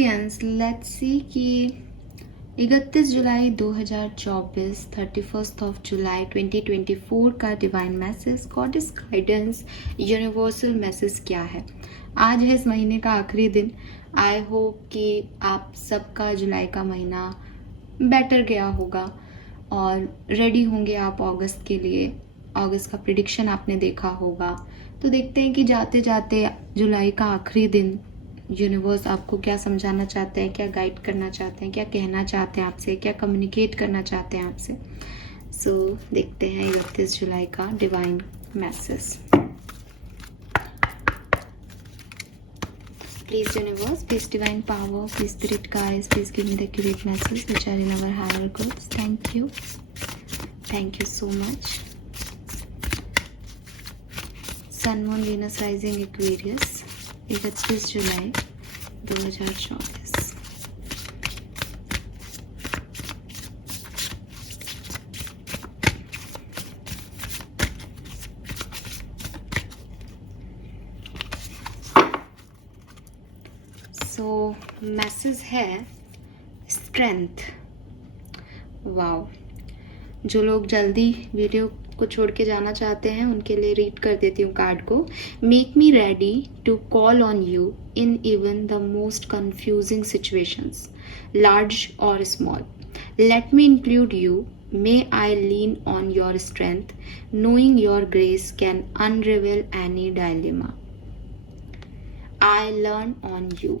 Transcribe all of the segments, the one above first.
Aquarians, let's see कि 31 July 2024, 31st of July 2024 का divine message, goddess guidance, universal message क्या है। आज है इस महीने का आखिरी दिन। आई होप कि आप सबका जुलाई का महीना बेटर गया होगा और रेडी होंगे आप अगस्त के लिए। अगस्त का प्रिडिक्शन आपने देखा होगा। तो देखते हैं कि जाते जाते जुलाई का आखिरी दिन यूनिवर्स आपको क्या समझाना चाहते हैं, क्या गाइड करना चाहते हैं, क्या कहना चाहते हैं आपसे, क्या कम्युनिकेट करना चाहते हैं आपसे। सो देखते हैं 31 जुलाई का divine message. Please universe, please divine power, please spirit guides, please give me the accurate message which are in our higher goals. Thank you so much. Sun, moon, Venus, rising, Aquarius, 31 July 2024। So message है strength. Wow, जो लोग जल्दी video को छोड़ के जाना चाहते हैं उनके लिए रीड कर देती हूँ कार्ड को। Make me ready to call on you in even the most confusing situations, large और small. Let me include you, may I lean on your strength, knowing your grace can unravel any dilemma. I learn on you,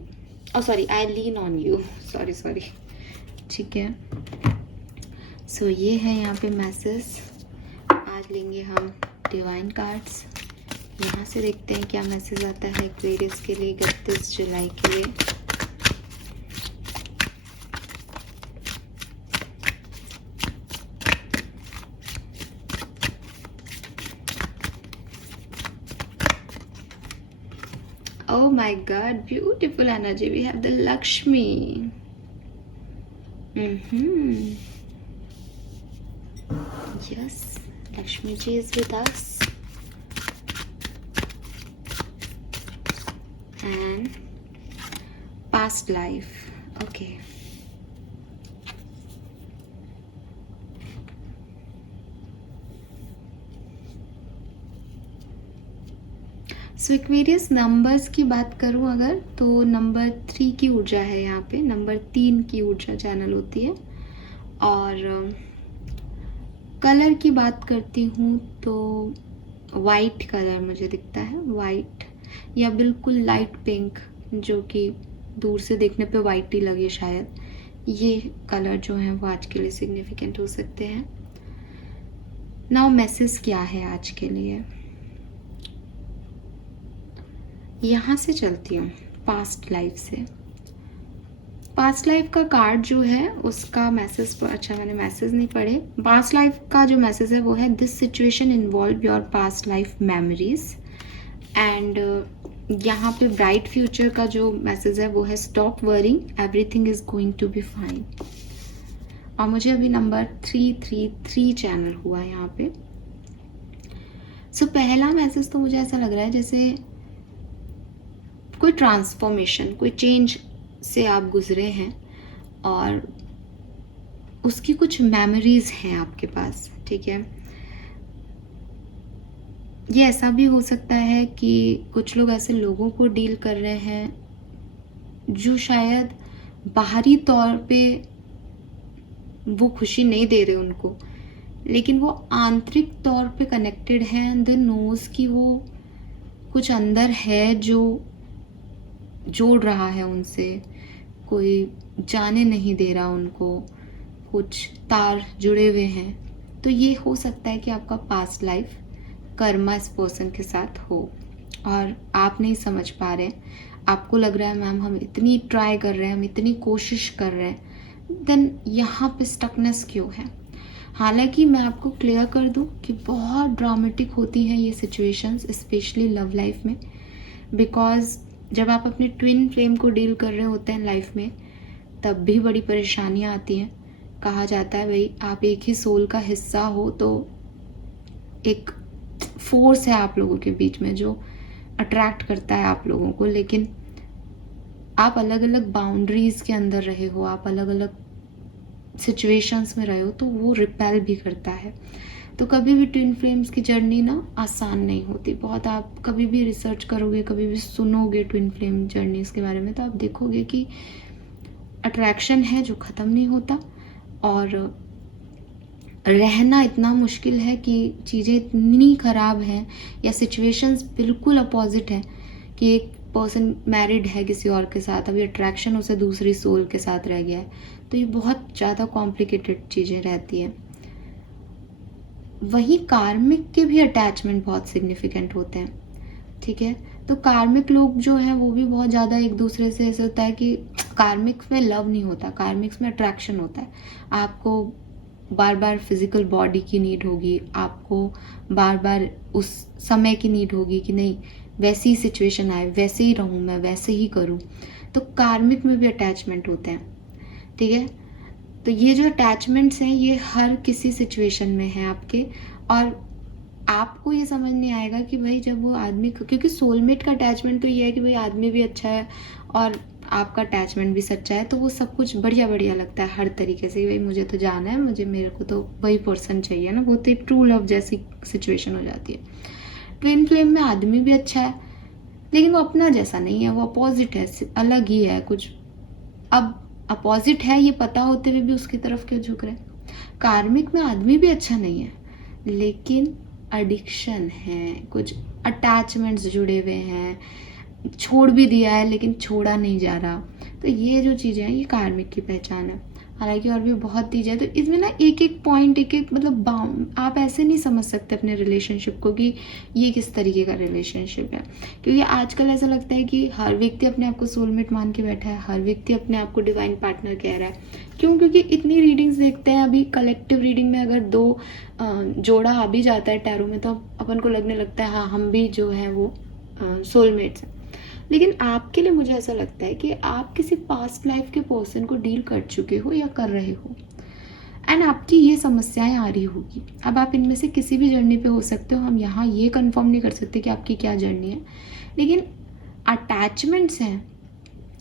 I lean on you, sorry. ठीक है, सो ये है यहाँ पे message. आज लेंगे हम डिवाइन कार्ड्स। यहाँ से देखते हैं क्या मैसेज आता है एक्वेरियस के लिए 31 जुलाई के लिए। Oh my God, beautiful energy. We have the Lakshmi. Yes, Lakshmi ji is with us. And past life. Okay. So Aquarius, numbers की बात करूं अगर तो नंबर 3 की ऊर्जा है यहाँ पे, नंबर 3 की ऊर्जा चैनल होती है। और कलर की बात करती हूँ तो वाइट कलर मुझे दिखता है, वाइट या बिल्कुल लाइट पिंक, जो कि दूर से देखने पे वाइट ही लगे शायद। ये कलर जो हैं वो आज के लिए सिग्निफिकेंट हो सकते हैं। नाउ मैसेज क्या है आज के लिए, यहाँ से चलती हूँ पास्ट लाइफ से। पास्ट लाइफ का कार्ड जो है उसका मैसेज, अच्छा मैंने मैसेज नहीं पढ़े। पास्ट लाइफ का जो मैसेज है वो है this situation involve your past life memories. And यहाँ पे ब्राइट फ्यूचर का जो मैसेज है वो है stop worrying, everything is going to be fine. और मुझे अभी नंबर 333 चैनल हुआ यहाँ पे। सो पहला मैसेज तो मुझे ऐसा लग रहा है जैसे कोई ट्रांसफॉर्मेशन, कोई चेंज से आप गुजरे हैं और उसकी कुछ मेमोरीज हैं आपके पास। ठीक है, ये ऐसा भी हो सकता है कि कुछ लोग ऐसे लोगों को डील कर रहे हैं जो शायद बाहरी तौर पे वो खुशी नहीं दे रहे उनको, लेकिन वो आंतरिक तौर पे कनेक्टेड है एंड दे नोज कि वो कुछ अंदर है जो जोड़ रहा है उनसे, कोई जाने नहीं दे रहा उनको, कुछ तार जुड़े हुए हैं। तो ये हो सकता है कि आपका पास्ट लाइफ कर्मा इस पर्सन के साथ हो और आप नहीं समझ पा रहे। आपको लग रहा है मैम हम इतनी ट्राई कर रहे हैं, हम इतनी कोशिश कर रहे हैं, देन यहाँ पे स्टकनेस क्यों है। हालांकि मैं आपको क्लियर कर दूं कि बहुत ड्रामेटिक होती हैं ये सिचुएशंस, स्पेशली लव लाइफ में। बिकॉज जब आप अपने ट्विन फ्लेम को डील कर रहे होते हैं लाइफ में, तब भी बड़ी परेशानियां आती हैं। कहा जाता है भाई आप एक ही सोल का हिस्सा हो, तो एक फोर्स है आप लोगों के बीच में जो अट्रैक्ट करता है आप लोगों को, लेकिन आप अलग अलग बाउंड्रीज के अंदर रहे हो, आप अलग अलग सिचुएशंस में रहे हो, तो वो रिपेल भी करता है। तो कभी भी ट्विन फ्लेम्स की जर्नी ना आसान नहीं होती बहुत। आप कभी भी रिसर्च करोगे, कभी भी सुनोगे ट्विन फ्लेम जर्नीज के बारे में, तो आप देखोगे कि अट्रैक्शन है जो ख़त्म नहीं होता, और रहना इतना मुश्किल है कि चीज़ें इतनी ख़राब हैं या सिचुएशंस बिल्कुल अपोजिट है कि एक पर्सन मैरिड है किसी और के साथ, अभी अट्रैक्शन उसे दूसरी सोल के साथ रह गया है, तो ये बहुत ज़्यादा कॉम्प्लिकेटेड चीज़ें रहती हैं। वहीं कार्मिक के भी अटैचमेंट बहुत सिग्निफिकेंट होते हैं, ठीक है। तो कार्मिक लोग जो हैं वो भी बहुत ज़्यादा एक दूसरे से, ऐसे होता है कि कार्मिक्स में लव नहीं होता, कार्मिक्स में अट्रैक्शन होता है। आपको बार बार फिजिकल बॉडी की नीड होगी, आपको बार बार उस समय की नीड होगी कि नहीं वैसी सिचुएशन आए वैसे ही रहूँ मैं, वैसे ही करूँ। तो कार्मिक में भी अटैचमेंट होते हैं, ठीक है। तो ये जो अटैचमेंट्स हैं ये हर किसी सिचुएशन में है आपके, और आपको ये समझ नहीं आएगा कि भाई जब वो आदमी, क्योंकि सोलमेट का अटैचमेंट तो ये है कि भाई आदमी भी अच्छा है और आपका अटैचमेंट भी सच्चा है, तो वो सब कुछ बढ़िया बढ़िया लगता है हर तरीके से। भाई मुझे तो जाना है, मेरे को तो वही पर्सन चाहिए ना, वो तो एक ट्रू लव जैसी सिचुएशन हो जाती है। ट्विन फ्लेम में आदमी भी अच्छा है लेकिन वो अपना जैसा नहीं है, वो अपोजिट है, अलग ही है कुछ। अब अपोजिट है ये पता होते हुए भी उसकी तरफ क्यों झुक रहे। कार्मिक में आदमी भी अच्छा नहीं है लेकिन एडिक्शन है, कुछ अटैचमेंट्स जुड़े हुए हैं, छोड़ भी दिया है लेकिन छोड़ा नहीं जा रहा। तो ये जो चीज़ें हैं ये कार्मिक की पहचान है। हालांकि और भी बहुत चीज़ें है, तो इसमें ना एक एक पॉइंट, एक एक मतलब बाउंड, आप ऐसे नहीं समझ सकते अपने रिलेशनशिप को कि ये किस तरीके का रिलेशनशिप है। क्योंकि आजकल ऐसा लगता है कि हर व्यक्ति अपने आप को सोलमेट मान के बैठा है, हर व्यक्ति अपने आप को डिवाइन पार्टनर कह रहा है। क्यों? क्योंकि इतनी रीडिंग्स देखते हैं, अभी कलेक्टिव रीडिंग में अगर दो जोड़ा आ भी जाता है टैरो में, तो अपन को लगने लगता है हाँ हम भी जो है वो सोलमेट्स हैं। लेकिन आपके लिए मुझे ऐसा लगता है कि आप किसी पास्ट लाइफ के पर्सन को डील कर चुके हो या कर रहे हो, एंड आपकी ये समस्याएं आ रही होगी। अब आप इनमें से किसी भी जर्नी पे हो सकते हो, हम यहाँ ये कंफर्म नहीं कर सकते कि आपकी क्या जर्नी है, लेकिन अटैचमेंट्स हैं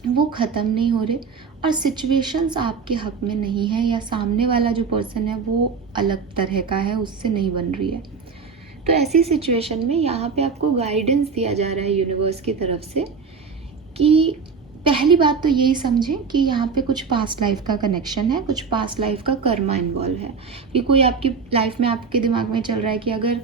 वो ख़त्म नहीं हो रहे, और सिचुएशंस आपके हक में नहीं है, या सामने वाला जो पर्सन है वो अलग तरह का है, उससे नहीं बन रही है। तो ऐसी सिचुएशन में यहाँ पे आपको गाइडेंस दिया जा रहा है यूनिवर्स की तरफ से कि पहली बात तो यही समझें कि यहाँ पे कुछ पास्ट लाइफ का कनेक्शन है, कुछ पास्ट लाइफ का कर्मा इन्वॉल्व है, कि कोई आपकी लाइफ में आपके दिमाग में चल रहा है कि अगर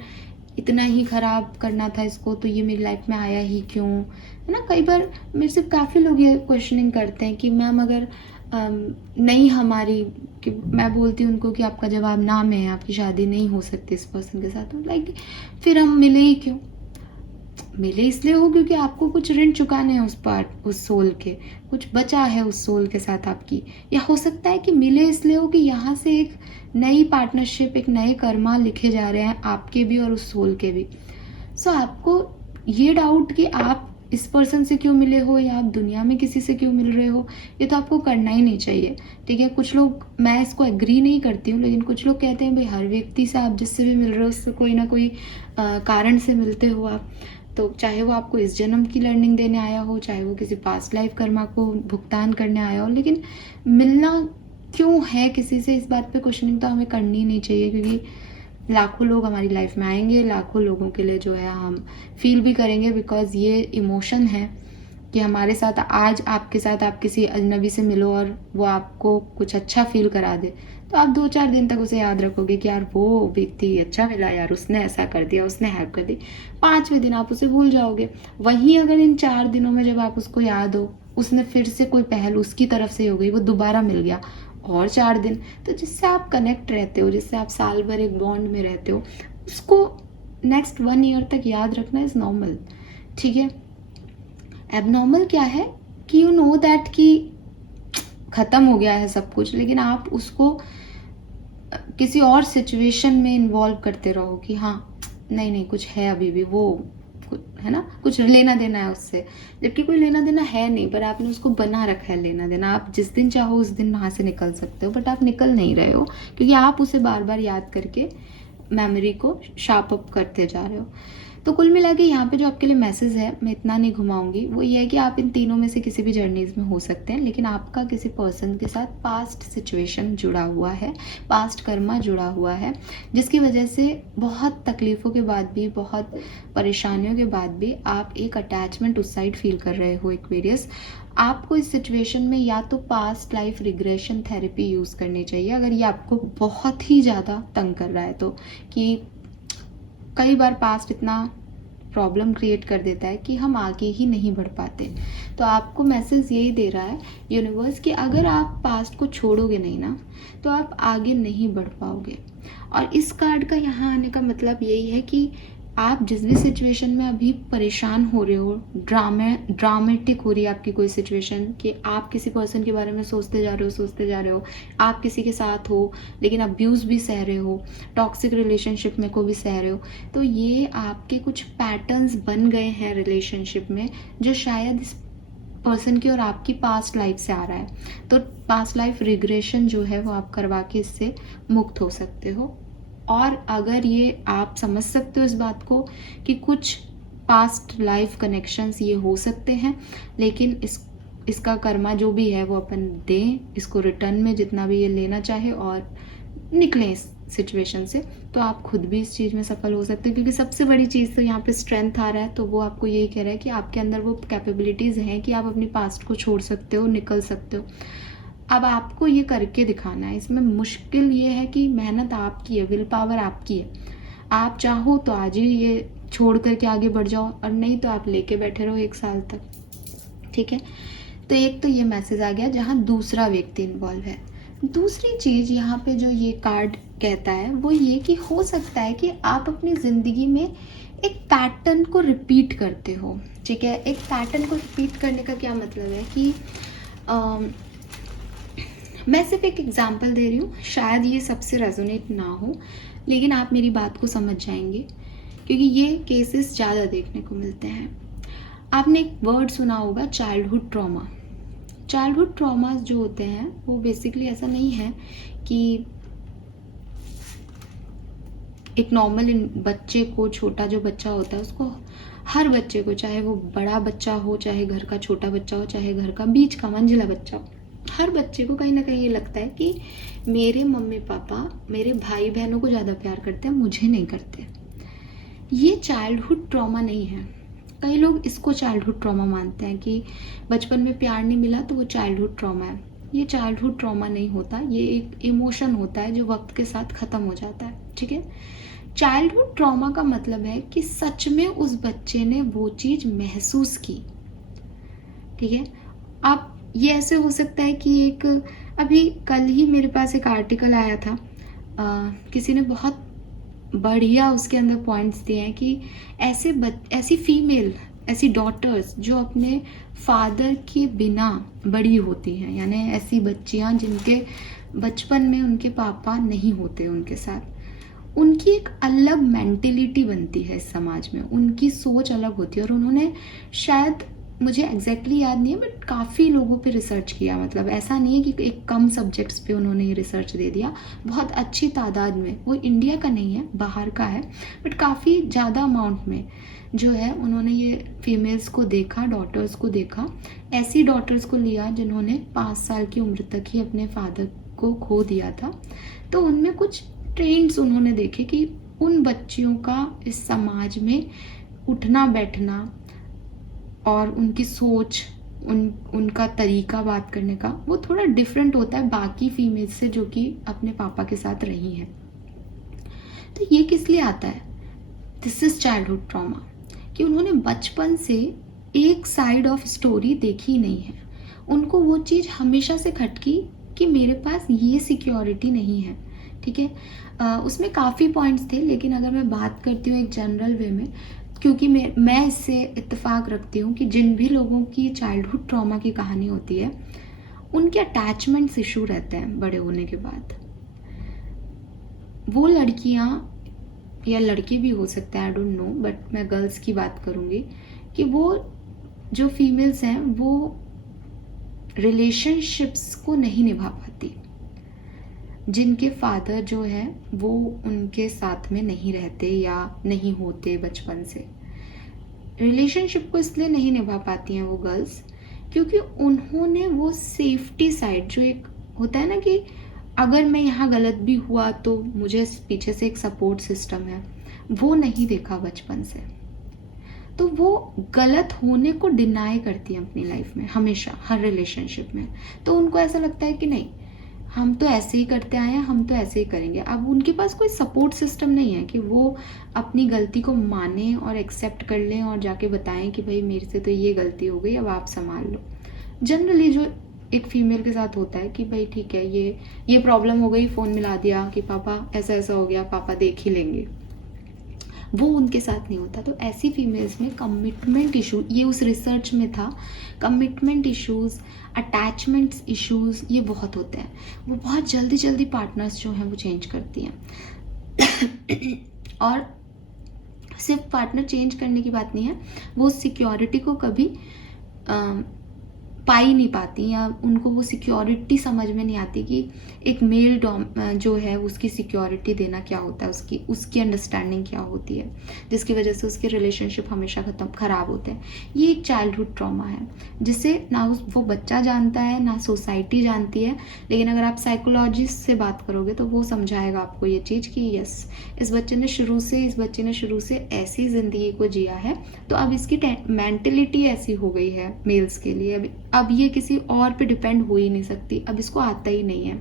इतना ही ख़राब करना था इसको तो ये मेरी लाइफ में आया ही क्यों, है ना। कई बार मेरे से काफ़ी लोग ये क्वेश्चनिंग करते हैं कि मैम अगर नहीं हमारी, कि मैं बोलती हूँ उनको कि आपका जवाब ना में है, आपकी शादी नहीं हो सकती इस पर्सन के साथ, लाइक फिर हम मिले ही क्यों। मिले इसलिए हो क्योंकि आपको कुछ ऋण चुकाने हैं उस सोल के, कुछ बचा है उस सोल के साथ आपकी, या हो सकता है कि मिले इसलिए हो कि यहाँ से एक नई पार्टनरशिप, एक नए कर्मा लिखे जा रहे हैं आपके भी और उस सोल के भी। सो आपको ये डाउट कि आप इस पर्सन से क्यों मिले हो या आप दुनिया में किसी से क्यों मिल रहे हो, ये तो आपको करना ही नहीं चाहिए, ठीक है। कुछ लोग, मैं इसको एग्री नहीं करती हूँ, लेकिन कुछ लोग कहते हैं भाई हर व्यक्ति से आप जिससे भी मिल रहे हो उससे कोई ना कोई कारण से मिलते हो आप, तो चाहे वो आपको इस जन्म की लर्निंग देने आया हो, चाहे वो किसी पास्ट लाइफ कर्मा को भुगतान करने आया हो, लेकिन मिलना क्यों है किसी से, इस बात पे क्वेश्चनिंग तो हमें करनी नहीं चाहिए। क्योंकि लाखों लोग हमारी लाइफ में आएंगे, लाखों लोगों के लिए जो है हम फील भी करेंगे, बिकॉज ये इमोशन है कि हमारे साथ आज आपके साथ आप किसी अजनबी से मिलो और वो आपको कुछ अच्छा फील करा दे, तो आप 2-4 दिन तक उसे याद रखोगे कि यार वो व्यक्ति अच्छा मिला, यार उसने ऐसा कर दिया, उसने हेल्प कर दी। 5वें दिन आप उसे भूल जाओगे। वहीं अगर इन 4 दिनों में जब आप उसको याद हो, उसने फिर से कोई पहल उसकी तरफ से हो गई, वो दोबारा मिल गया और 4 दिन, तो जिससे आप कनेक्ट रहते हो, जिससे आप साल भर एक बॉन्ड में रहते हो, उसको नेक्स्ट 1 ईयर तक याद रखना इज़ नॉर्मल, ठीक है। एबनॉर्मल क्या है कि यू नो दैट कि ख़त्म हो गया है सब कुछ, लेकिन आप उसको किसी और सिचुएशन में इन्वॉल्व करते रहो कि हाँ नहीं नहीं कुछ है अभी भी, वो है ना, कुछ लेना देना है उससे, जबकि कोई लेना देना है नहीं, पर आपने उसको बना रखा है लेना देना। आप जिस दिन चाहो उस दिन वहाँ से निकल सकते हो, बट आप निकल नहीं रहे हो क्योंकि आप उसे बार बार याद करके मेमोरी को शार्प अप करते जा रहे हो। तो कुल मिला के यहाँ पे जो आपके लिए मैसेज है, मैं इतना नहीं घुमाऊंगी, वो ये है कि आप इन तीनों में से किसी भी जर्नीज में हो सकते हैं, लेकिन आपका किसी पर्सन के साथ पास्ट सिचुएशन जुड़ा हुआ है, पास्ट कर्मा जुड़ा हुआ है, जिसकी वजह से बहुत तकलीफ़ों के बाद भी, बहुत परेशानियों के बाद भी आप एक अटैचमेंट उस साइड फील कर रहे हो एक्वेरियस। आपको इस सिचुएशन में या तो past life regression therapy use करनी चाहिए, अगर ये आपको बहुत ही ज़्यादा तंग कर रहा है तो, कि कई बार पास्ट इतना प्रॉब्लम क्रिएट कर देता है कि हम आगे ही नहीं बढ़ पाते। तो आपको मैसेज यही दे रहा है यूनिवर्स कि अगर आप पास्ट को छोड़ोगे नहीं ना, तो आप आगे नहीं बढ़ पाओगे। और इस कार्ड का यहाँ आने का मतलब यही है कि आप जिस भी सिचुएशन में अभी परेशान हो रहे हो, ड्रामेटिक हो रही है आपकी कोई सिचुएशन, कि आप किसी पर्सन के बारे में सोचते जा रहे हो, आप किसी के साथ हो लेकिन अब्यूज़ भी सह रहे हो, टॉक्सिक रिलेशनशिप में को भी सह रहे हो, तो ये आपके कुछ पैटर्न्स बन गए हैं रिलेशनशिप में, जो शायद इस पर्सन की और आपकी पास्ट लाइफ से आ रहा है। तो पास्ट लाइफ रिग्रेशन जो है वो आप करवा के इससे मुक्त हो सकते हो। और अगर ये आप समझ सकते हो इस बात को कि कुछ पास्ट लाइफ कनेक्शंस ये हो सकते हैं, लेकिन इसका कर्मा जो भी है वो अपन दें इसको रिटर्न में, जितना भी ये लेना चाहे, और निकलें इस सिचुएशन से, तो आप खुद भी इस चीज़ में सफल हो सकते हो। क्योंकि सबसे बड़ी चीज़ तो यहाँ पे स्ट्रेंथ आ रहा है, तो वो आपको यही कह रहा है कि आपके अंदर वो कैपेबिलिटीज़ हैं कि आप अपनी पास्ट को छोड़ सकते हो, निकल सकते हो। अब आपको ये करके दिखाना है। इसमें मुश्किल ये है कि मेहनत आपकी है, विल पावर आपकी है। आप चाहो तो आज ही ये छोड़ करके आगे बढ़ जाओ, और नहीं तो आप लेके बैठे रहो 1 साल तक, ठीक है। तो एक तो ये मैसेज आ गया जहाँ दूसरा व्यक्ति इन्वॉल्व है। दूसरी चीज़ यहाँ पे जो ये कार्ड कहता है वो ये कि हो सकता है कि आप अपनी ज़िंदगी में एक पैटर्न को रिपीट करते हो, ठीक है। एक पैटर्न को रिपीट करने का क्या मतलब है कि मैं सिर्फ एक एग्जांपल दे रही हूँ, शायद ये सबसे रेजोनेट ना हो, लेकिन आप मेरी बात को समझ जाएंगे, क्योंकि ये केसेस ज़्यादा देखने को मिलते हैं। आपने एक वर्ड सुना होगा, चाइल्डहुड ट्रॉमा। चाइल्डहुड ट्रॉमास जो होते हैं वो बेसिकली ऐसा नहीं है कि एक नॉर्मल बच्चे को, छोटा जो बच्चा होता है उसको, हर बच्चे को, चाहे वो बड़ा बच्चा हो, चाहे घर का छोटा बच्चा हो, चाहे घर का बीच का मंझला बच्चा हो, हर बच्चे को कहीं ना कहीं ये लगता है कि मेरे मम्मी पापा मेरे भाई बहनों को ज़्यादा प्यार करते हैं, मुझे नहीं करते। ये चाइल्डहुड ट्रॉमा नहीं है। कई लोग इसको चाइल्डहुड ट्रॉमा मानते हैं कि बचपन में प्यार नहीं मिला तो वो चाइल्डहुड ट्रॉमा है। ये चाइल्डहुड ट्रॉमा नहीं होता, ये एक इमोशन होता है जो वक्त के साथ ख़त्म हो जाता है, ठीक है। चाइल्डहुड ट्रॉमा का मतलब है कि सच में उस बच्चे ने वो चीज़ महसूस की, ठीक है। आप ये ऐसे हो सकता है कि एक, अभी कल ही मेरे पास एक आर्टिकल आया था, किसी ने बहुत बढ़िया उसके अंदर पॉइंट्स दिए हैं कि ऐसी फीमेल, ऐसी डॉटर्स जो अपने फादर के बिना बड़ी होती हैं, यानी ऐसी बच्चियां जिनके बचपन में उनके पापा नहीं होते उनके साथ, उनकी एक अलग मेंटेलिटी बनती है इस समाज में, उनकी सोच अलग होती है। और उन्होंने शायद, मुझे एग्जैक्टली याद नहीं है, बट काफ़ी लोगों पे रिसर्च किया, मतलब ऐसा नहीं है कि एक कम सब्जेक्ट्स पे उन्होंने ये रिसर्च दे दिया, बहुत अच्छी तादाद में, वो इंडिया का नहीं है, बाहर का है, बट काफ़ी ज़्यादा अमाउंट में जो है उन्होंने ये फीमेल्स को देखा, डॉटर्स को देखा, ऐसी डॉटर्स को लिया जिन्होंने 5 साल की उम्र तक ही अपने फादर को खो दिया था। तो उनमें कुछ ट्रेंड्स उन्होंने देखे कि उन बच्चियों का इस समाज में उठना बैठना और उनकी सोच, उनका तरीका बात करने का, वो थोड़ा डिफरेंट होता है बाकी फीमेल से जो कि अपने पापा के साथ रही हैं। तो ये किस लिए आता है? दिस इज चाइल्डहुड ट्रॉमा, कि उन्होंने बचपन से एक साइड ऑफ स्टोरी देखी नहीं है, उनको वो चीज़ हमेशा से खटकी कि मेरे पास ये सिक्योरिटी नहीं है, ठीक है। उसमें काफ़ी पॉइंट्स थे, लेकिन अगर मैं बात करती हूँ एक जनरल वे में, क्योंकि मैं इससे इत्तेफाक रखती हूँ कि जिन भी लोगों की चाइल्डहुड ट्रॉमा की कहानी होती है उनके अटैचमेंट्स इशू रहते हैं बड़े होने के बाद। वो लड़कियाँ या लड़के भी हो सकते हैं, आई डोंट नो, बट मैं गर्ल्स की बात करूँगी, कि वो जो फीमेल्स हैं वो रिलेशनशिप्स को नहीं निभा पाती। जिनके फादर जो है वो उनके साथ में नहीं रहते या नहीं होते बचपन से। रिलेशनशिप को इसलिए नहीं निभा पाती हैं वो गर्ल्स क्योंकि उन्होंने वो सेफ्टी साइड, जो एक होता है ना कि अगर मैं यहाँ गलत भी हुआ तो मुझे पीछे से एक सपोर्ट सिस्टम है, वो नहीं देखा बचपन से। तो वो गलत होने को डिनाई करती है अपनी लाइफ में हमेशा, हर रिलेशनशिप में। तो उनको ऐसा लगता है कि नहीं, हम तो ऐसे ही करते आए हैं, हम तो ऐसे ही करेंगे। अब उनके पास कोई सपोर्ट सिस्टम नहीं है कि वो अपनी गलती को माने और एक्सेप्ट कर लें और जाके बताएं कि भाई मेरे से तो ये गलती हो गई, अब आप संभाल लो। जनरली जो एक फीमेल के साथ होता है कि भाई ठीक है, ये प्रॉब्लम हो गई, फ़ोन मिला दिया कि पापा ऐसा ऐसा हो गया, पापा देख ही लेंगे, वो उनके साथ नहीं होता। तो ऐसी फीमेल्स में कमिटमेंट इशू, ये उस रिसर्च में था, कमिटमेंट इश्यूज़, अटैचमेंट्स इश्यूज़ ये बहुत होते हैं। वो बहुत जल्दी जल्दी पार्टनर्स जो हैं वो चेंज करती हैं और सिर्फ पार्टनर चेंज करने की बात नहीं है, वो सिक्योरिटी को कभी पा ही नहीं पाती या उनको वो सिक्योरिटी समझ में नहीं आती कि एक मेल जो है उसकी सिक्योरिटी देना क्या होता है, उसकी अंडरस्टैंडिंग क्या होती है, जिसकी वजह से उसके रिलेशनशिप हमेशा ख़राब होते हैं। ये एक चाइल्डहुड ट्रॉमा है जिसे ना वो बच्चा जानता है ना सोसाइटी जानती है। लेकिन अगर आप साइकोलॉजिस्ट से बात करोगे तो वो समझाएगा आपको ये चीज़ कि यस, इस बच्चे ने शुरू से ऐसी ज़िंदगी को जिया है, तो अब इसकी मेंटलिटी ऐसी हो गई है मेल्स के लिए, अब ये किसी और पे डिपेंड हो ही नहीं सकती, अब इसको आता ही नहीं है।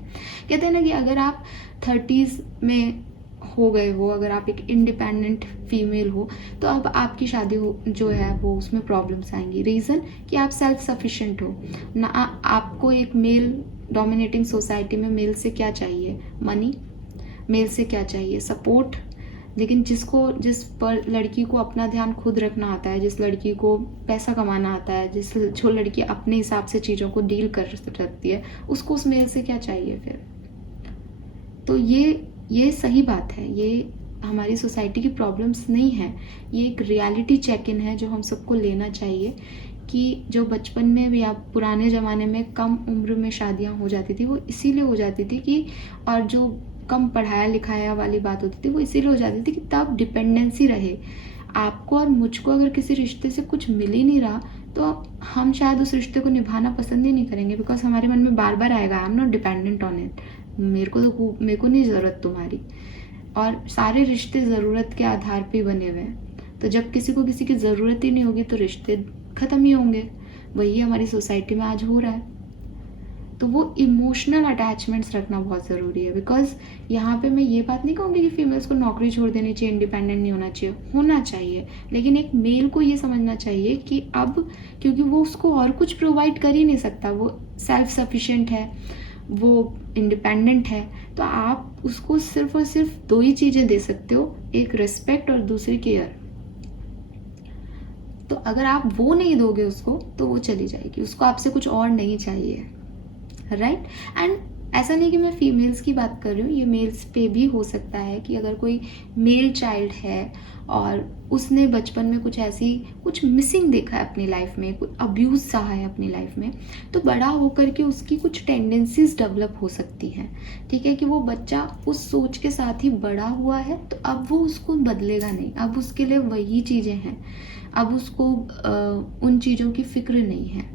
कहते हैं ना कि अगर आप 30s में हो गए हो, अगर आप एक इंडिपेंडेंट फीमेल हो, तो अब आपकी शादी जो है वो उसमें प्रॉब्लम्स आएंगी। रीज़न कि आप सेल्फ सफिशिएंट हो ना। आपको एक मेल डोमिनेटिंग सोसाइटी में मेल से क्या चाहिए? मनी। मेल से क्या चाहिए? सपोर्ट। लेकिन जिस पर लड़की को अपना ध्यान खुद रखना आता है, जिस लड़की को पैसा कमाना आता है, जो लड़की अपने हिसाब से चीज़ों को डील कर सकती है, उसको उस मेल से क्या चाहिए फिर? तो ये सही बात है, ये हमारी सोसाइटी की प्रॉब्लम्स नहीं है, ये एक रियलिटी चेक इन है जो हम सबको लेना चाहिए कि जो बचपन में या पुराने ज़माने में कम उम्र में शादियाँ हो जाती थी वो इसीलिए हो जाती थी कि, और जो कम पढ़ाया लिखाया वाली बात होती थी वो इसीलिए हो जाती थी कि तब डिपेंडेंसी रहे। आपको और मुझको अगर किसी रिश्ते से कुछ मिल ही नहीं रहा तो हम शायद उस रिश्ते को निभाना पसंद ही नहीं करेंगे, बिकॉज हमारे मन में बार बार आएगा I am not dependent on it, मेरे को नहीं ज़रूरत तुम्हारी। और सारे रिश्ते ज़रूरत के आधार पे बने हुए हैं, तो जब किसी को किसी की ज़रूरत ही नहीं होगी तो रिश्ते ख़त्म ही होंगे। वही हमारी सोसाइटी में आज हो रहा है। तो वो इमोशनल अटैचमेंट्स रखना बहुत ज़रूरी है। बिकॉज यहाँ पे मैं ये बात नहीं कहूँगी कि फीमेल्स को नौकरी छोड़ देनी चाहिए, इंडिपेंडेंट नहीं होना चाहिए, लेकिन एक मेल को ये समझना चाहिए कि अब क्योंकि वो उसको और कुछ प्रोवाइड कर ही नहीं सकता, वो सेल्फ सफिशिएंट है, वो इंडिपेंडेंट है, तो आप उसको सिर्फ और सिर्फ 2 ही चीज़ें दे सकते हो, एक रिस्पेक्ट और दूसरी केयर। तो अगर आप वो नहीं दोगे उसको तो वो चली जाएगी, उसको आपसे कुछ और नहीं चाहिए, राइट। एंड ऐसा नहीं कि मैं फीमेल्स की बात कर रही हूँ, ये मेल्स पे भी हो सकता है कि अगर कोई मेल चाइल्ड है और उसने बचपन में कुछ मिसिंग देखा है अपनी लाइफ में, कुछ अब्यूज़ सहा है अपनी लाइफ में, तो बड़ा होकर के उसकी कुछ टेंडेंसीज डेवलप हो सकती हैं। ठीक है कि वो बच्चा उस सोच के साथ ही बड़ा हुआ है, तो अब वो उसको बदलेगा नहीं, अब उसके लिए वही चीज़ें हैं, अब उसको उन चीज़ों की फिक्र नहीं है।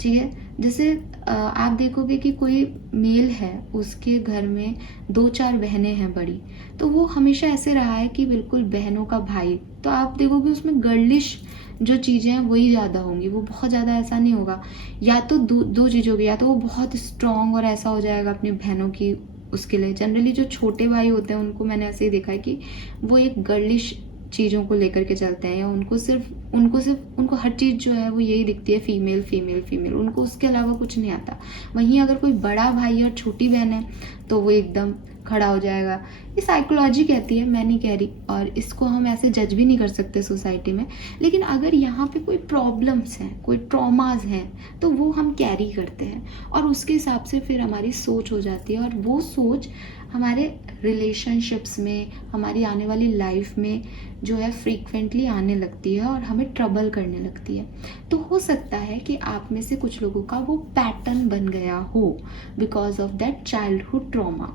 ठीक है, जैसे आप देखोगे कि कोई मेल है, उसके घर में 2-4 बहनें हैं बड़ी, तो वो हमेशा ऐसे रहा है कि बिल्कुल बहनों का भाई, तो आप देखोगे उसमें गर्लिश जो चीज़ें हैं वही ज़्यादा होंगी, वो बहुत ज़्यादा ऐसा नहीं होगा। या तो दो चीज़ होगी, या तो वो बहुत स्ट्रॉन्ग और ऐसा हो जाएगा अपनी बहनों की उसके लिए। जनरली जो छोटे भाई होते हैं उनको मैंने ऐसे ही देखा है कि वो एक गर्लिश चीज़ों को लेकर के चलते हैं, या उनको हर चीज़ जो है वो यही दिखती है, फीमेल फीमेल फीमेल, उनको उसके अलावा कुछ नहीं आता। वहीं अगर कोई बड़ा भाई और छोटी बहन है तो वो एकदम खड़ा हो जाएगा। ये साइकोलॉजी कहती है, मैं नहीं कह रही, और इसको हम ऐसे जज भी नहीं कर सकते सोसाइटी में। लेकिन अगर यहाँ पे कोई प्रॉब्लम्स हैं, कोई ट्रॉमास हैं, तो वो हम कैरी करते हैं और उसके हिसाब से फिर हमारी सोच हो जाती है, और वो सोच हमारे रिलेशनशिप्स में, हमारी आने वाली लाइफ में जो है फ्रीक्वेंटली आने लगती है और हमें ट्रबल करने लगती है। तो हो सकता है कि आप में से कुछ लोगों का वो पैटर्न बन गया हो because of that childhood trauma.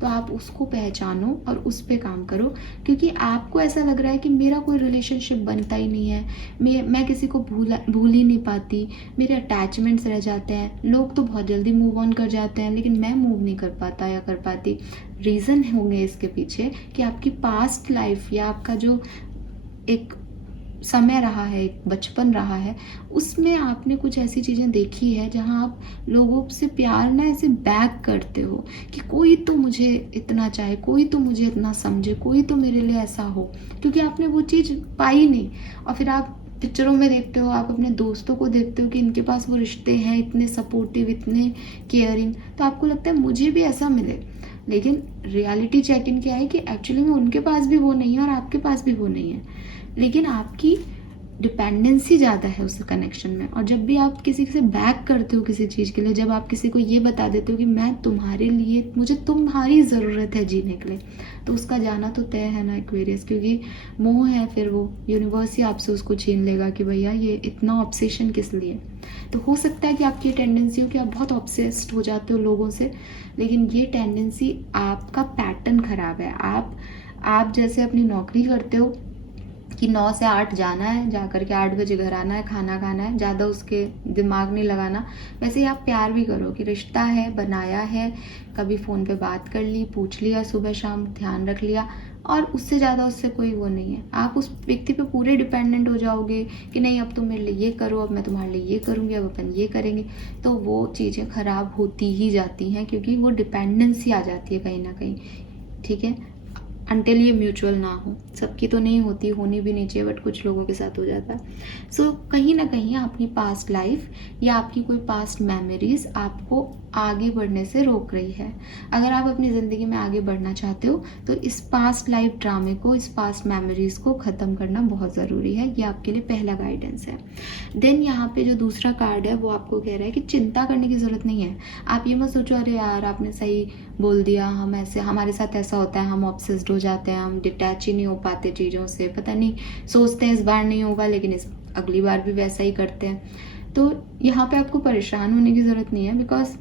तो आप उसको पहचानो और उस पर काम करो, क्योंकि आपको ऐसा लग रहा है कि मेरा कोई रिलेशनशिप बनता ही नहीं है, मैं किसी को भूल ही नहीं पाती, मेरे अटैचमेंट्स रह जाते हैं, लोग तो बहुत जल्दी मूव ऑन कर जाते हैं लेकिन मैं मूव नहीं कर पाता या कर पाती। रीज़न होंगे इसके पीछे कि आपकी पास्ट लाइफ या आपका जो एक समय रहा है, एक बचपन रहा है, उसमें आपने कुछ ऐसी चीज़ें देखी है जहाँ आप लोगों से प्यार ना ऐसे बैक करते हो कि कोई तो मुझे इतना चाहे, कोई तो मुझे इतना समझे, कोई तो मेरे लिए ऐसा हो, क्योंकि आपने वो चीज़ पाई नहीं। और फिर आप पिक्चरों में देखते हो, आप अपने दोस्तों को देखते हो कि इनके पास वो रिश्ते हैं, इतने सपोर्टिव, इतने केयरिंग, तो आपको लगता है मुझे भी ऐसा मिले। लेकिन रियलिटी चेक इन क्या है कि एक्चुअली में उनके पास भी वो नहीं है और आपके पास भी वो नहीं है, लेकिन आपकी डिपेंडेंसी ज़्यादा है उस कनेक्शन में। और जब भी आप किसी से बैक करते हो किसी चीज़ के लिए, जब आप किसी को ये बता देते हो कि मैं तुम्हारे लिए, मुझे तुम्हारी ज़रूरत है जीने के लिए, तो उसका जाना तो तय है ना एक्वेरियस, क्योंकि मोह है, फिर वो यूनिवर्स ही आपसे उसको छीन लेगा कि भैया ये इतना ऑब्सेशन किस लिए। तो हो सकता है कि आपकी ये टेंडेंसी हो कि आप बहुत ऑब्सेस्ड हो जाते हो लोगों से, लेकिन ये टेंडेंसी आपका पैटर्न ख़राब है। आप जैसे अपनी नौकरी करते हो कि 9 से 8 जाना है, जा कर के 8 बजे घर आना है, खाना खाना है, ज़्यादा उसके दिमाग नहीं लगाना, वैसे ही आप प्यार भी करो कि रिश्ता है, बनाया है, कभी फ़ोन पे बात कर ली, पूछ लिया, सुबह शाम ध्यान रख लिया, और उससे ज़्यादा उससे कोई वो नहीं है। आप उस व्यक्ति पे पूरे डिपेंडेंट हो जाओगे कि नहीं अब तुम मेरे लिए ये करो, अब मैं तुम्हारे लिए ये करूँगी, अब अपन ये करेंगे, तो वो चीज़ें ख़राब होती ही जाती हैं, क्योंकि वो डिपेंडेंसी आ जाती है कहीं ना कहीं। ठीक है, अनटिल ये म्यूचुअल ना हो। सबकी तो नहीं होती, होनी भी नहीं चाहिए, बट कुछ लोगों के साथ हो जाता है। सो कहीं ना कहीं आपकी पास्ट लाइफ या आपकी कोई पास्ट मेमोरीज आपको आगे बढ़ने से रोक रही है। अगर आप अपनी ज़िंदगी में आगे बढ़ना चाहते हो तो इस पास्ट लाइफ ड्रामे को, इस पास्ट मेमोरीज को ख़त्म करना बहुत ज़रूरी है। ये आपके लिए पहला गाइडेंस है। देन यहाँ पे जो दूसरा कार्ड है वो आपको कह रहा है कि चिंता करने की ज़रूरत नहीं है। आप ये मत सोचो अरे यार आपने सही बोल दिया, हम ऐसे, हमारे साथ ऐसा होता है, हम ऑब्सेस्ड हो जाते हैं, हम डिटैच ही नहीं हो पाते चीज़ों से, पता नहीं सोचते हैं इस बार नहीं होगा लेकिन इस अगली बार भी वैसा ही करते हैं। तो यहाँ पे आपको परेशान होने की ज़रूरत नहीं है, बिकॉज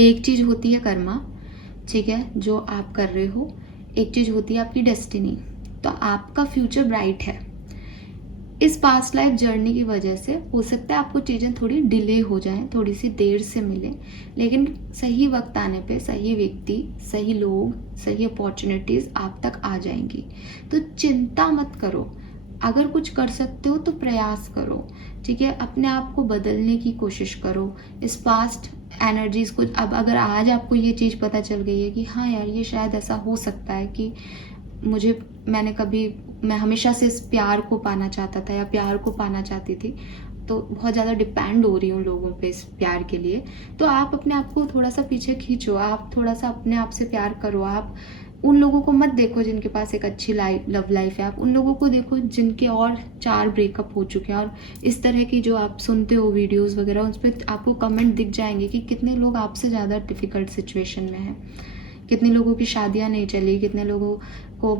एक चीज़ होती है कर्मा, ठीक है, जो आप कर रहे हो, एक चीज़ होती है आपकी डेस्टिनी। तो आपका फ्यूचर ब्राइट है। इस पास्ट लाइफ जर्नी की वजह से हो सकता है आपको चीज़ें थोड़ी डिले हो जाएं, थोड़ी सी देर से मिले, लेकिन सही वक्त आने पे सही व्यक्ति, सही लोग, सही अपॉर्चुनिटीज़ आप तक आ जाएंगी। तो चिंता मत करो, अगर कुछ कर सकते हो तो प्रयास करो, ठीक है, अपने आप को बदलने की कोशिश करो। इस पास्ट एनर्जीज़ को, अब अगर आज आपको ये चीज़ पता चल गई है कि हाँ यार ये शायद ऐसा हो सकता है कि मैं हमेशा से इस प्यार को पाना चाहता था या प्यार को पाना चाहती थी, तो बहुत ज़्यादा डिपेंड हो रही हूँ लोगों पे इस प्यार के लिए, तो आप अपने आप को थोड़ा सा पीछे खींचो, आप थोड़ा सा अपने आप से प्यार करो। आप उन लोगों को मत देखो जिनके पास एक अच्छी लव लाइफ है, आप उन लोगों को देखो जिनके और 4 ब्रेकअप हो चुके हैं। और इस तरह की जो आप सुनते हो वीडियोस वगैरह, उस पर आपको कमेंट दिख जाएंगे कि कितने लोग आपसे ज़्यादा डिफ़िकल्ट सिचुएशन में हैं, कितने लोगों की शादियाँ नहीं चली, कितने लोगों को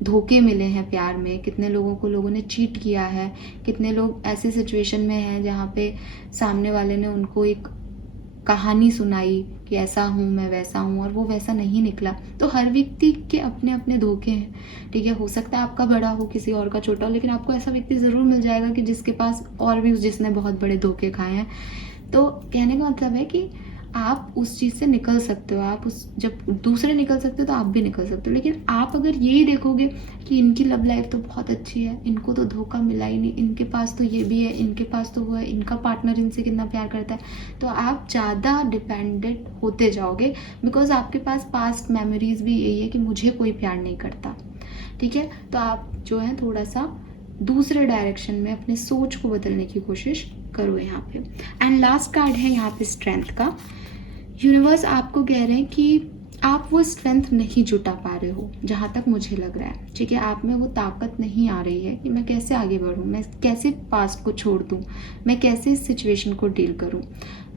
धोखे मिले हैं प्यार में, कितने लोगों को लोगों ने चीट किया है, कितने लोग ऐसे सिचुएशन में हैं जहाँ पे सामने वाले ने उनको एक कहानी सुनाई कि ऐसा हूँ मैं, वैसा हूँ, और वो वैसा नहीं निकला। तो हर व्यक्ति के अपने अपने धोखे हैं, ठीक है, हो सकता है आपका बड़ा हो, किसी और का छोटा हो, लेकिन आपको ऐसा व्यक्ति ज़रूर मिल जाएगा कि जिसके पास और भी, जिसने बहुत बड़े धोखे खाए हैं। तो कहने का मतलब है कि आप उस चीज़ से निकल सकते हो, आप उस, जब दूसरे निकल सकते हो तो आप भी निकल सकते हो। लेकिन आप अगर यही देखोगे कि इनकी लव लाइफ तो बहुत अच्छी है, इनको तो धोखा मिला ही नहीं, इनके पास तो ये भी है, इनके पास तो वो है, इनका पार्टनर इनसे कितना प्यार करता है, तो आप ज़्यादा डिपेंडेंट होते जाओगे, बिकॉज आपके पास पास्ट मेमोरीज भी यही है कि मुझे कोई प्यार नहीं करता, ठीक है। तो आप जो है थोड़ा सा दूसरे डायरेक्शन में अपने सोच को बदलने की कोशिश करो यहाँ पे। एंड लास्ट कार्ड है यहाँ पे स्ट्रेंथ का। यूनिवर्स आपको कह रहे हैं कि आप वो स्ट्रेंथ नहीं जुटा पा रहे हो, जहाँ तक मुझे लग रहा है, ठीक है। आप में वो ताकत नहीं आ रही है कि मैं कैसे आगे बढ़ूँ, मैं कैसे पास्ट को छोड़ दूँ, मैं कैसे इस सिचुएशन को डील करूँ।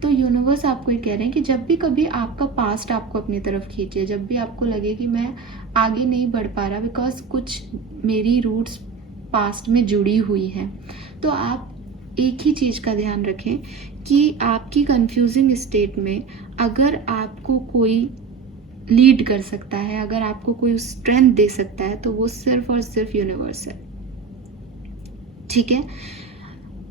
तो यूनिवर्स आपको ये कह रहे हैं कि जब भी कभी आपका पास्ट आपको अपनी तरफ खींचे, जब भी आपको लगे कि मैं आगे नहीं बढ़ पा रहा बिकॉज कुछ मेरी रूट्स पास्ट में जुड़ी हुई हैं, तो आप एक ही चीज़ का ध्यान रखें कि आपकी कंफ्यूजिंग स्टेट में अगर आपको कोई लीड कर सकता है, अगर आपको कोई स्ट्रेंथ दे सकता है, तो वो सिर्फ और सिर्फ यूनिवर्स है, ठीक है।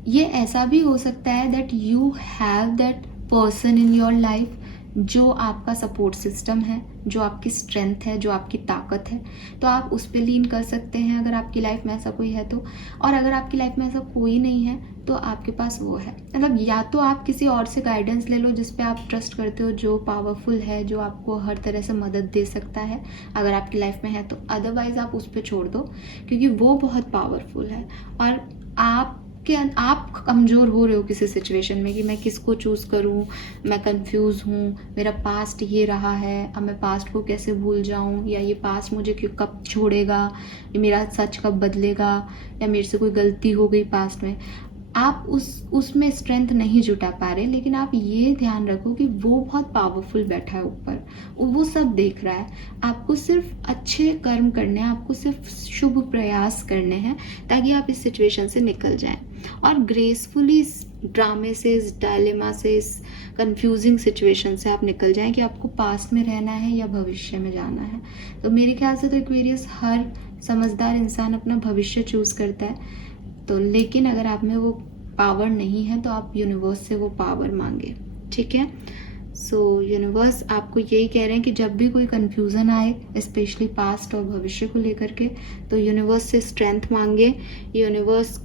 ये ऐसा भी हो सकता है that you have that person in your life जो आपका सपोर्ट सिस्टम है, जो आपकी स्ट्रेंथ है, जो आपकी ताकत है, तो आप उस पर लीन कर सकते हैं अगर आपकी लाइफ में ऐसा कोई है तो। और अगर आपकी लाइफ में ऐसा कोई नहीं है तो आपके पास वो है, मतलब या तो आप किसी और से गाइडेंस ले लो जिस पे आप ट्रस्ट करते हो, जो पावरफुल है, जो आपको हर तरह से मदद दे सकता है अगर आपकी लाइफ में है तो। अदरवाइज आप उस पर छोड़ दो क्योंकि वो बहुत पावरफुल है और आप कमज़ोर हो रहे हो किसी सिचुएशन में कि मैं किसको चूज़ करूँ, मैं कंफ्यूज हूँ, मेरा पास्ट ये रहा है, अब मैं पास्ट को कैसे भूल जाऊँ, या ये पास्ट मुझे क्यों कब छोड़ेगा, ये मेरा सच कब बदलेगा, या मेरे से कोई गलती हो गई पास्ट में। आप उसमें स्ट्रेंथ नहीं जुटा पा रहे, लेकिन आप ये ध्यान रखो कि वो बहुत पावरफुल बैठा है ऊपर, वो सब देख रहा है। आपको सिर्फ अच्छे कर्म करने हैं, आपको सिर्फ शुभ प्रयास करने हैं ताकि आप इस सिचुएशन से निकल जाएं और ग्रेसफुली इस ड्रामे से, इस डायलेमा से, इस कंफ्यूजिंग सिचुएशन से आप निकल जाएं कि आपको पास्ट में रहना है या भविष्य में जाना है। तो मेरे ख्याल से तो एक्वेरियस हर समझदार इंसान अपना भविष्य चूज़ करता है। तो लेकिन अगर आप में वो पावर नहीं है तो आप यूनिवर्स से वो पावर मांगे, ठीक है। सो यूनिवर्स आपको यही कह रहे हैं कि जब भी कोई कंफ्यूजन आए स्पेशली पास्ट और भविष्य को लेकर के, तो यूनिवर्स से स्ट्रेंथ मांगे, यूनिवर्स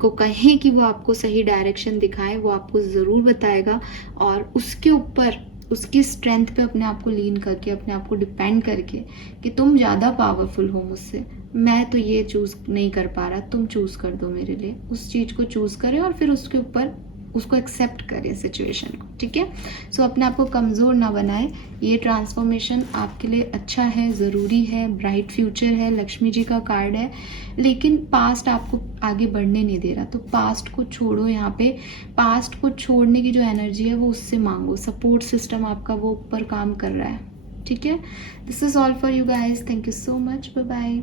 को कहें कि वो आपको सही डायरेक्शन दिखाएं, वो आपको ज़रूर बताएगा। और उसके ऊपर उसकी स्ट्रेंथ पे अपने आप को लीन करके, अपने आप को डिपेंड करके कि तुम ज़्यादा पावरफुल हो मुझसे, मैं तो ये चूज़ नहीं कर पा रहा, तुम चूज़ कर दो मेरे लिए, उस चीज़ को चूज़ करें और फिर उसके ऊपर उसको एक्सेप्ट करें सिचुएशन को, ठीक है। सो अपने आप को कमज़ोर ना बनाए। ये ट्रांसफॉर्मेशन आपके लिए अच्छा है, ज़रूरी है, ब्राइट फ्यूचर है, लक्ष्मी जी का कार्ड है, लेकिन पास्ट आपको आगे बढ़ने नहीं दे रहा। तो पास्ट को छोड़ो, यहाँ पे पास्ट को छोड़ने की जो एनर्जी है वो उससे मांगो, सपोर्ट सिस्टम आपका वो ऊपर काम कर रहा है, ठीक है। This is all for you guys, thank you so much, bye bye.